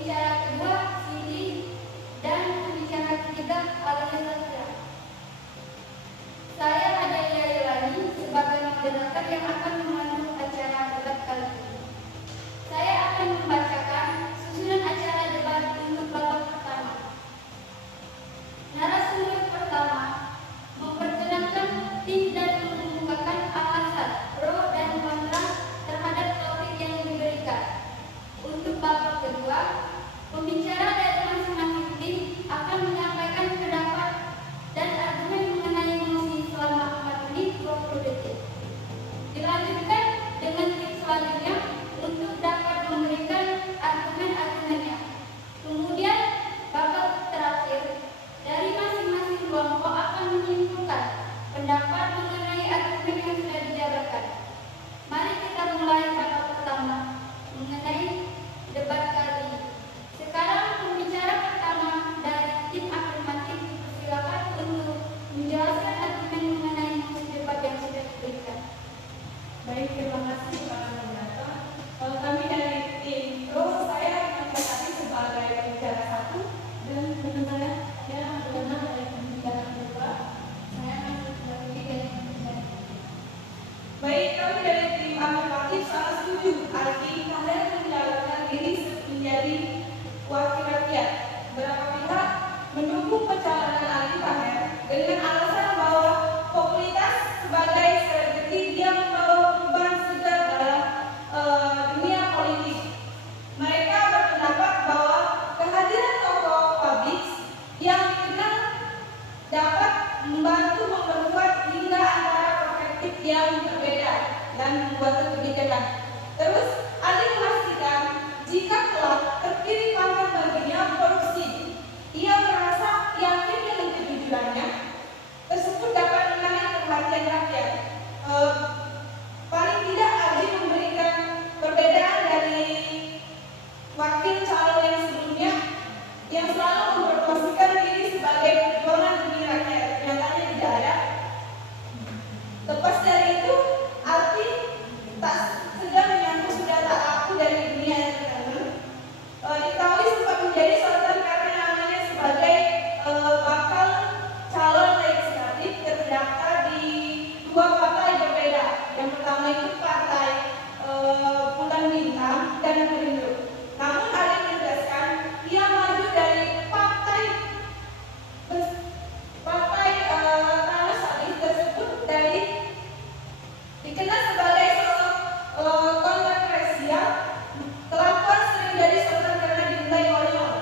Pembicara kedua Sidi dan pembicara ketiga Alia Safira. Saya Adelia Yolani sebagai moderator yang akan memandu acara debat kali ini. Saya akan membacakan susunan acara debat untuk babak pertama. Narasumber pertama memperkenalkan tim dan mengemukakan alasan pro dan kontra terhadap topik yang diberikan. Untuk babak kedua, pembicara dari masing-masing tim akan menyampaikan pendapat dan argumen mengenai mosi selama 4 menit 20 detik. Dilanjutkan dengan tim selanjutnya untuk dapat memberikan argumen-argumennya. Kemudian, babak terakhir dari masing-masing kelompok akan menyimpulkan pendapat mengenai argumen yang sudah dijabarkan. Mari kita mulai babak pertama mengenai debat kali ini. Sekarang pembicara pertama dari tim afirmatif dipersilakan untuk menjelaskan argumen mengenai mosi debat yang sudah diberikan. Baik, terima kasih para moderator. Kami dari tim pro, saya menjadi sebagai pembicara satu dan teman saya Dona dari pembicara kedua. Saya masih sebagai dari pembicara. Baik, kami dari tim afirmatif sangat setuju Aldi Tahir menjalankan diri menjadi wakil rakyat. Beberapa pihak mendukung pencalonan Aldi Tahir dengan alasan bahwa popularitas sebagai selebriti dia membawa perubahan segar dalam dunia politik. Mereka berpendapat bahwa kehadiran tokoh publik yang dikenal dapat membantu memperkuat hingga antara perspektif yang berbeda dan membuat kebijakan. Terus, Ali memastikan jika kelak terpilih pangkat baginya korupsi, ia merasa yakin dengan kejujurannya tersebut dapat menarik perhatian rakyat. Paling tidak Ali memberikan perbedaan dari wakil calon yang sebelumnya yang selalu mempromosikan diri sebagai perjuangan demi rakyat. Nyatanya tidak ada. Lepas dari itu, Aldi tak segan menyambut sudah tak laku dari dunia entertainment. Diketahui sempat menjadi sorotan karena namanya sebagai bakal calon legislatif terdaftar di 2 partai berbeda. Yang pertama itu partai Bulan Bintang dan Perindo. Namun Ali menegaskan ia maju dari partai Tanah Sari tersebut dari dikenal sebagai sosok kontroversial. Kelakuan sering jadi sorotan karena dinilai konyol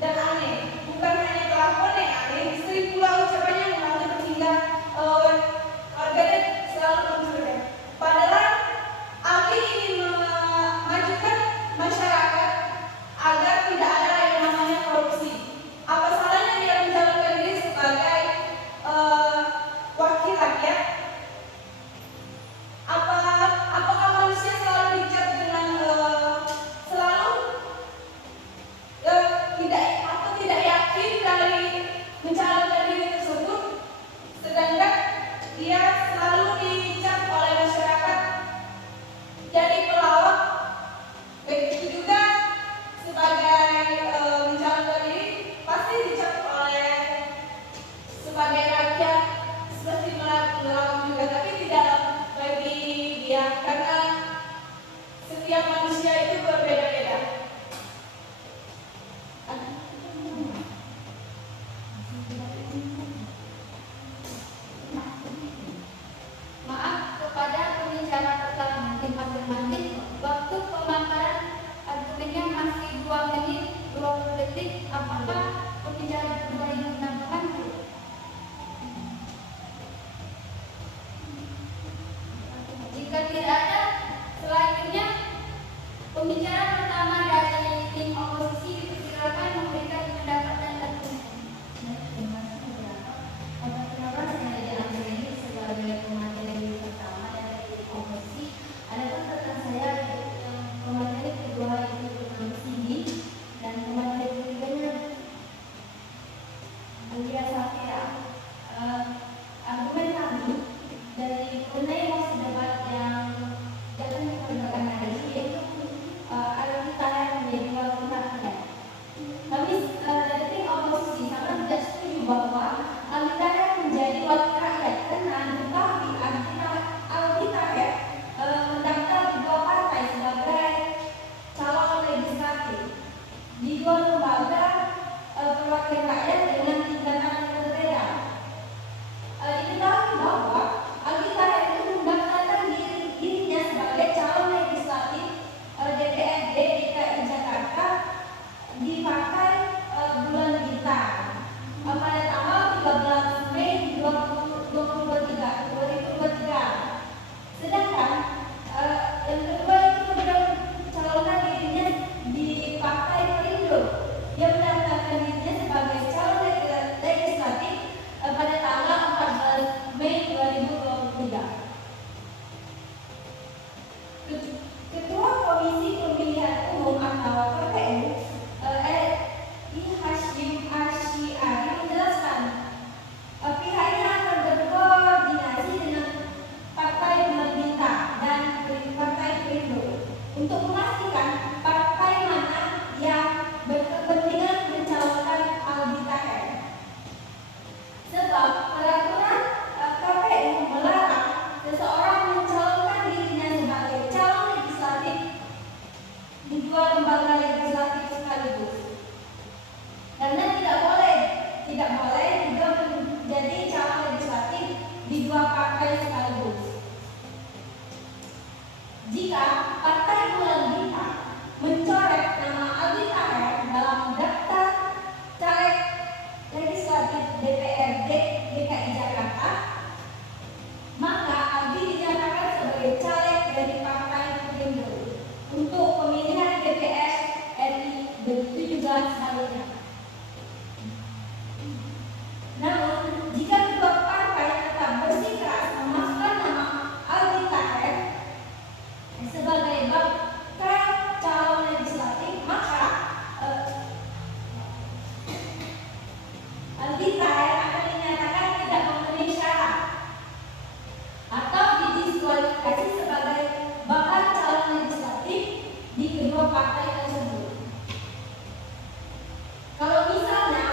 dan aneh. Bukan hanya kelakuan yang aneh, sering pula ucapannya mengandung hingga warganet selalu mencurigai. Padahal Ali ingin memajukan masyarakat agar tidak ada yang namanya korupsi. Apa salahnya dia menjalankan diri sebagai wakil rakyat? Apakah manusia selalu dicap dengan selalu tidak yakin dari mencalonkan diri tersebut, sedangkan dia selalu dicap oleh masyarakat jadi pelawak? Begitu juga sebagai mencalonkan diri pasti dicap oleh sebagai rakyat seperti melawak juga, tapi tidak bagi dia karena setiap manusia itu berbeda-beda. Maaf kepada pembicara pertama tim afirmatif, waktu pemaparan argumennya masih 2 menit 20 detik. Apakah pembicara kedua ini menambahkan? Jika tidak ada, selanjutnya pembicara pertama dari tim oposisi dipersilakan memberikan pendapat dan argumen. Terima kasih beberapa. Kenapa saya diambil ini sebagai pemateri pertama dari tim oposisi? Adapun rekan saya yang pemateri kedua itu bernama Cindy dan pemateri ketiganya Alia Safira. Argumen kami dari mengenai mosi debat yang akan dipergunakan hari ini yaitu Aldi Tahir menjadi wakil rakyat. partai sekaligus. Jika Partai Bulan Bintang mencoret nama Aldi Taher dalam daftar caleg legislatif DPRD DKI Jakarta, maka Aldi dinyatakan sebagai caleg dari Partai Perindo untuk pemilihan DPR RI ke-17 kalinya. Namun, jika kedua partai tetap bersikeras memasukkan nama Aldi Taher sebagai bakal calon legislatif, maka Aldi Taher akan dinyatakan tidak memenuhi syarat atau didiskualifikasi sebagai bakal calon legislatif di kedua partai tersebut. Kalau misalnya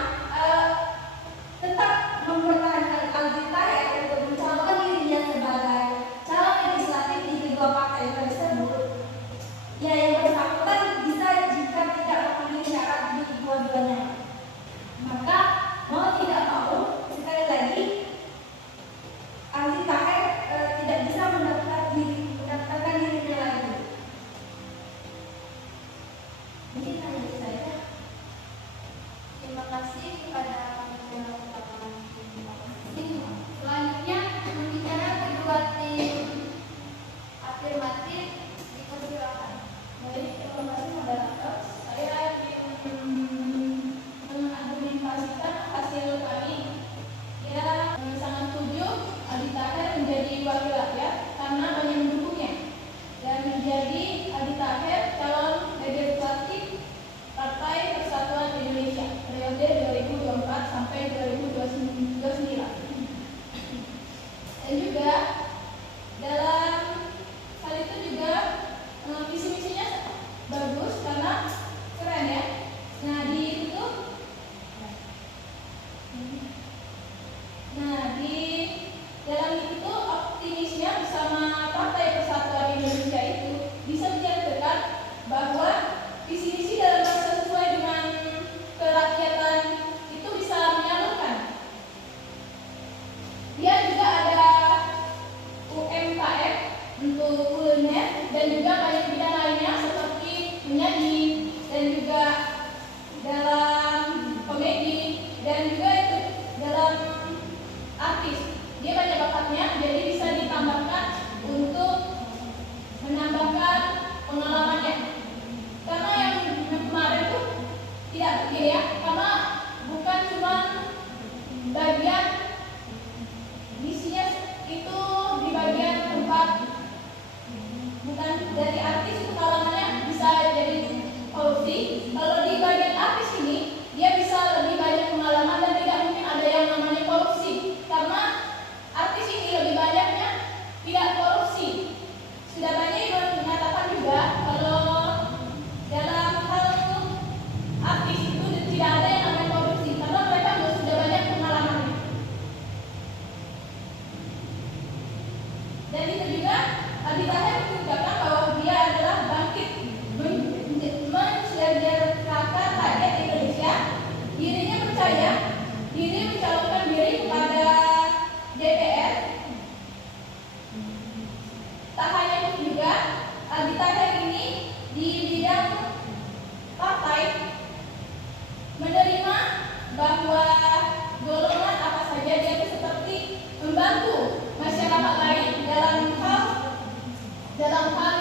tetap mempertahankan Aldi Taher untuk mencalonkan dirinya sebagai calon legislatif di kedua partai tersebut, ya yang bersangkutan bisa jika tidak memenuhi syarat di dua-duanya. Maka mau tidak mau, sekali lagi Aldi Taher tidak bisa mendaftarkan dirinya lagi. Mungkin hanya itu saja. Terima kasih kepada pembicara utama. Selanjutnya pembicara kedua tim afirmatif dipersilakan. Baik, terima kasih moderator. Saya ingin mengargumentasikan hasil kami. Ya, sangat setuju Aldi Taher menjadi wakil rakyat karena banyak mendukungnya dan menjadi Aldi Taher calon legislatif Partai Persatuan Indonesia periode 2024 sampai 2029. Dan juga dalam hal itu juga visi misinya bagus karena keren ya. Nah di dalam itu optimisnya bersama Partai Persatuan Indonesia itu bisa menjadikan bahwa visi misi dalam sesuai dengan kerakyatan itu bisa menyalurkan. Dia juga ada UMKM untuk kuliner dan juga banyak bidang lainnya seperti menyanyi dan juga dalam komedi dan juga itu dalam artis. Dia banyak bakatnya, jadi bisa ditambahkan untuk menambahkan pengalamannya. Karena yang kemarin tuh tidak begini ya, karena bukan cuma bagian misinya itu di bagian tempat, bukan dari artis pengalamannya bisa jadi korupsi. Kalau di bagian artis ini dia bisa lebih banyak pengalaman dan tidak mungkin ada yang namanya korupsi karena artis ini lebih banyaknya tidak korupsi. Sudah banyak yang mengatakan juga kalau dalam hal artis itu tidak ada yang namanya korupsi karena mereka sudah banyak pengalamannya. Dan itu juga Aldi Taher mengungkapkan bahwa dia adalah bangkit mensejahterakan rakyat Indonesia. Dirinya percaya diri mencalonkan diri kepada DPR. Tak hanya itu juga Aldi Taher ini di bidang partai menerima bahwa golongan apa saja dia itu seperti membantu masyarakat lain dalam hal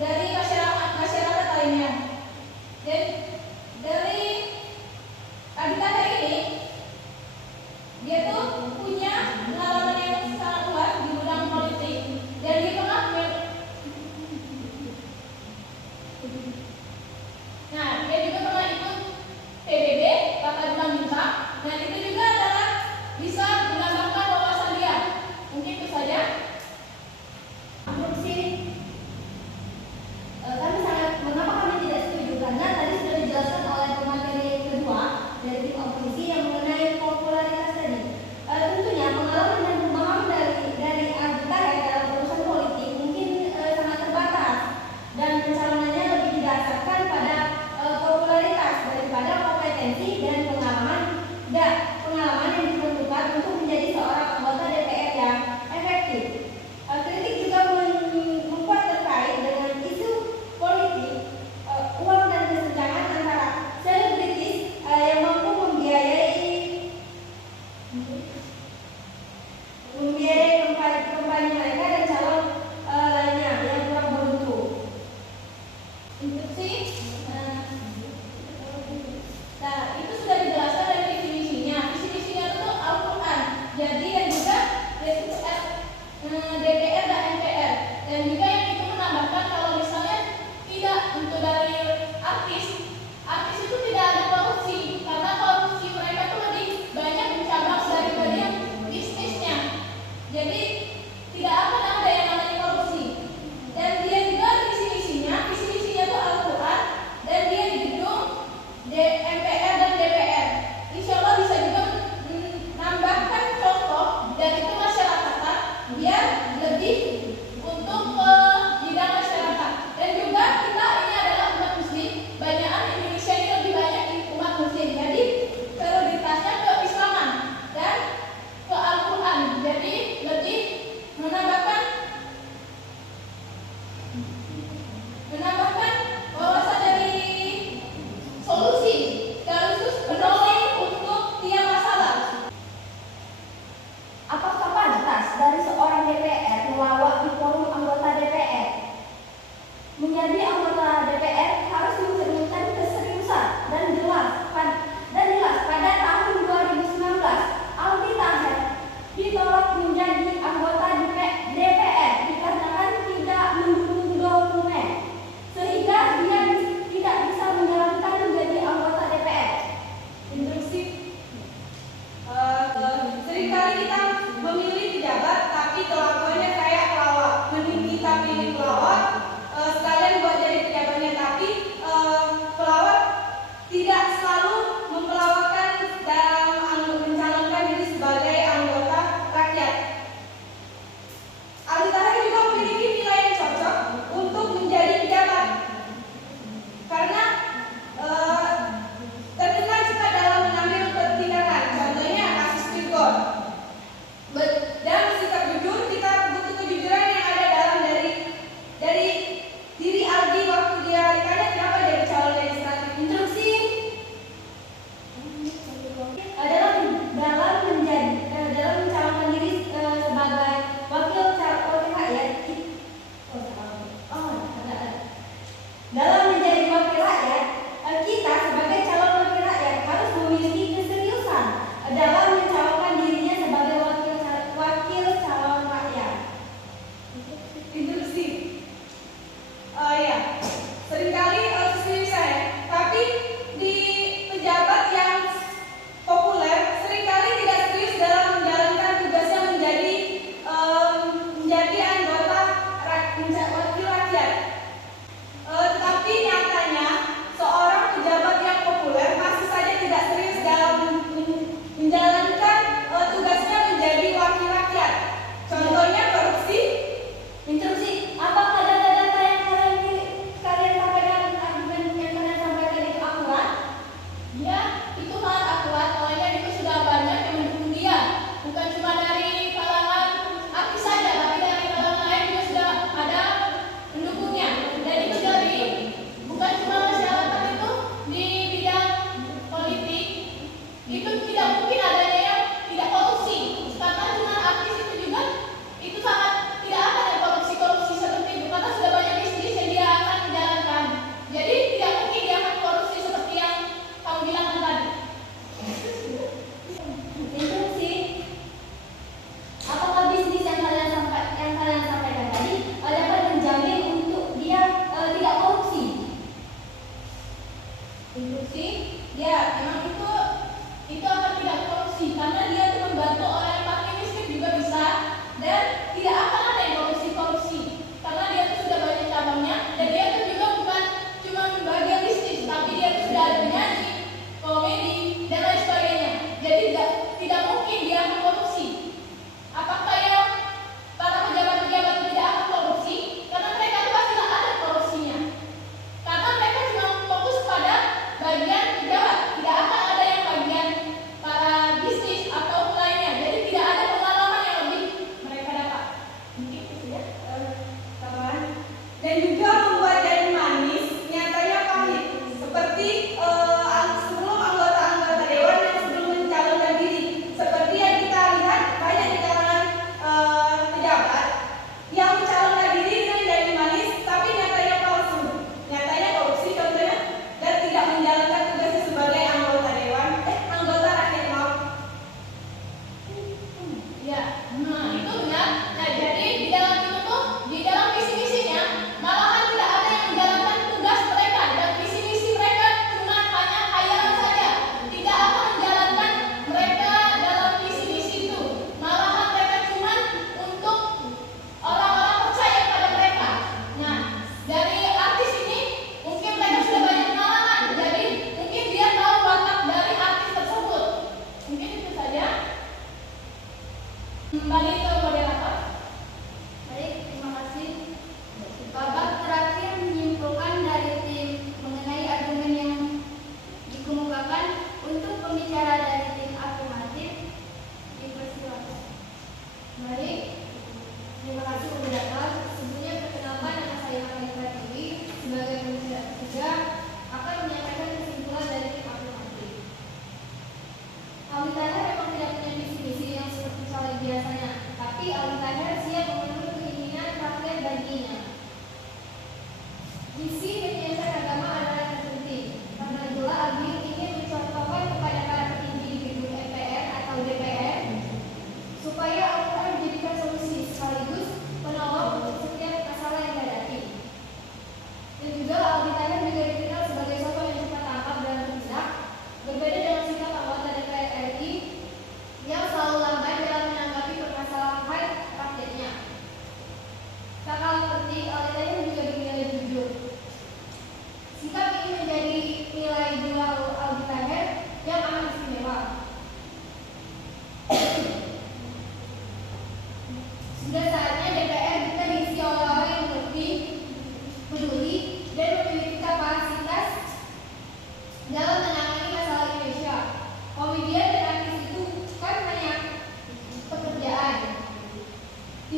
dari masyarakat lainnya. Dan dari adik-adik ini, dia tuh punya pengalaman yang sangat luas di bidang politik dan dia pernah dia juga pernah ikut PBB, Bapak Bilang Bintang. Nah, itu juga adalah bisa menambahkan wawasan dia. Mungkin itu saja. Kami sangat, mengapa kami tidak setuju? Karena tadi sudah dijelaskan oleh pemateri kedua dari tim oposisi yang mengenai popularitas tadi. Tentunya pengalaman dan pemahaman dari anggota dalam urusan politik mungkin sangat terbatas dan pencalonannya lebih didasarkan pada popularitas daripada kompetensi dan pengalaman yang diperlukan untuk menjadi seorang anggota DPR yang efektif. Kritik juga membuat terkait dengan isu politik, uang dan kesenjangan antara selebritis yang mampu membiayai kampanye mereka dan calon lainnya yang kurang bermutu. Instruksi, itu sudah dijelaskan dari visi-misinya. Visi-misinya itu Al-Quran. Jadi dan juga DPR dan MPR. Dan juga yang itu menambahkan kalau misalnya tidak untuk dari artis itu tidak ada korupsi karena korupsi mereka itu lebih banyak mencabang daripada yang bisnisnya. Jadi tidak akan ada yang namanya korupsi. Dan dia juga visi-misinya itu Al-Quran dan dia di gedung MPR dan DPR. Insya Allah bisa juga menambahkan contoh dan itu masyarakat biar lebih untuk bidang masyarakat. Dan juga kita ini adalah umat muslim, banyakan Indonesia ini lebih banyak di umat muslim. Jadi prioritasnya ke Islaman dan ke Al-Quran. Jadi lebih menambahkan wawasan dari solusi sekaligus menolong untuk tiap masalah. Apakah pantas dari seorang DPR melawak di forum anggota DPR? Menjadi anggota DPR harus mencerminkan keseriusan dan jelas pada tahun 2019 Aldi Taher ditolak menjadi anggota DPR dikarenakan tidak mendukung dokumen sehingga dia tidak bisa menjalankan menjadi anggota DPR. Instruksi, seringkali kita memilih pejabat tapi kelakuannya kayak pelawak. Mending kita pilih pelawak sekalian buat jadi pejabatnya, tapi pelawak tidak selalu mempelawakkan dalam mencalonkan diri sebagai anggota rakyat. Aldi Taher juga memiliki nilai yang cocok untuk menjadi pejabat karena terkenal cepat dalam mengambil tindakan. Contohnya kasus Trigor. Dan sikap jujur, kita butuh kejujuran yang ada dalam dari diri Aldi waktu dia ditanya kenapa dia calon legislatif. Instruksi dalam mencalonkan diri sebagai wakil rakyat. Dalam menjadi wakil rakyat, kita sebagai calon wakil rakyat harus memiliki keseriusan dalam mencalonkan dirinya sebagai wakil calon rakyat. Instruksi. Seringkali serius saya, tapi di pejabat yang populer seringkali tidak serius dalam menjalankan tugasnya menjadi anggota wakil rakyat. Tetapi nyatanya seorang pejabat yang populer masih saja tidak serius dalam menjalankan tugasnya menjadi wakil rakyat. Contohnya korupsi. Instruksi, apakah data-data yang kalian sampaikan, argumen yang kalian sampaikan itu akurat? Ya, itu sangat akurat. Soalnya itu sudah banyak yang mendukung dia. Bukan cuma dari kalangan artis saja, tapi dari kalangan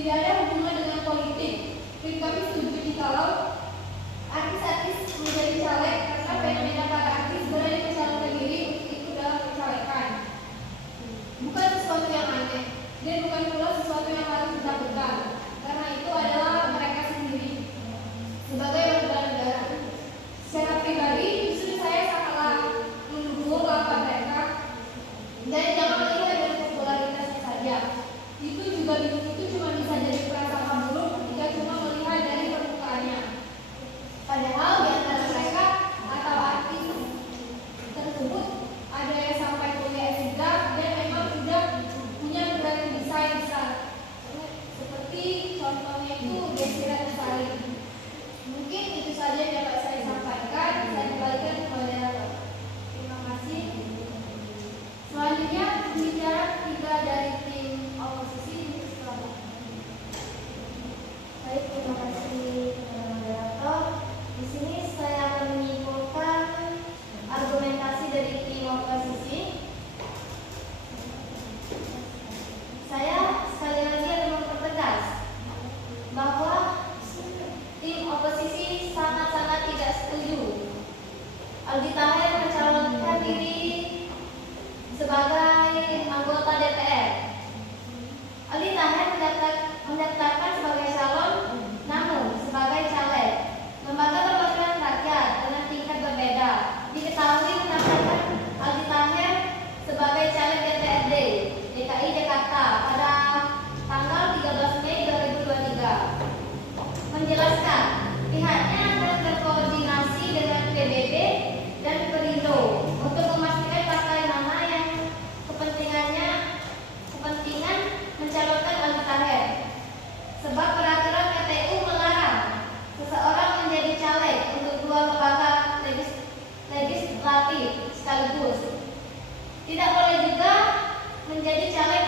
tidak ada hubungan dengan politik. Dan kami setuju jikalau artis-artis menjadi caleg karena fenomena para artis berani mencalonkan diri untuk ikut dalam pencalekan. Bukan sesuatu yang aneh dan bukan pula sesuatu yang harus ditakutkan, karena itu adalah mereka sendiri sebagai warga negara. Secara pribadi, justru saya sangatlah mendukung langkah mereka dan jangan melihat dari popularitasnya saja. Itu cuma bisa jadi prasangka buruk jika cuma melihat dari permukaannya. Padahal di antara mereka atau artis tersebut ada yang sampai kuliah S3 dan memang sudah punya gelar desain besar. Seperti contohnya itu Desira Lestari. Mungkin itu saja yang dapat saya sampaikan. Saya kembalikan kepada terima kasih. Selanjutnya bicara 3 dari tim oposisi. Baik, terima kasih moderator. Di sini saya akan menyimpulkan argumentasi dari tim oposisi. Saya sekali lagi akan mempertegas bahwa tim oposisi sangat-sangat tidak setuju Aldi Taher mencalonkan diri sebagai anggota DPR. Aldi Taher mendaftarkan sebagai calon, namun sebagai caleg. Lembaga perwakilan rakyat dengan tingkat berbeda diketahui mendaftarkan Aldi Taher sebagai caleg DPRD DKI Jakarta pada tanggal 13 Mei 2023. Menjelaskan pihaknya akan berkoordinasi dengan PBB dan Perindo untuk memastikan partai mana yang kepentingan mencalonkan Aldi Taher. Sebab peraturan KPU melarang seseorang menjadi caleg untuk 2 lembaga legislatif sekaligus. Tidak boleh juga menjadi caleg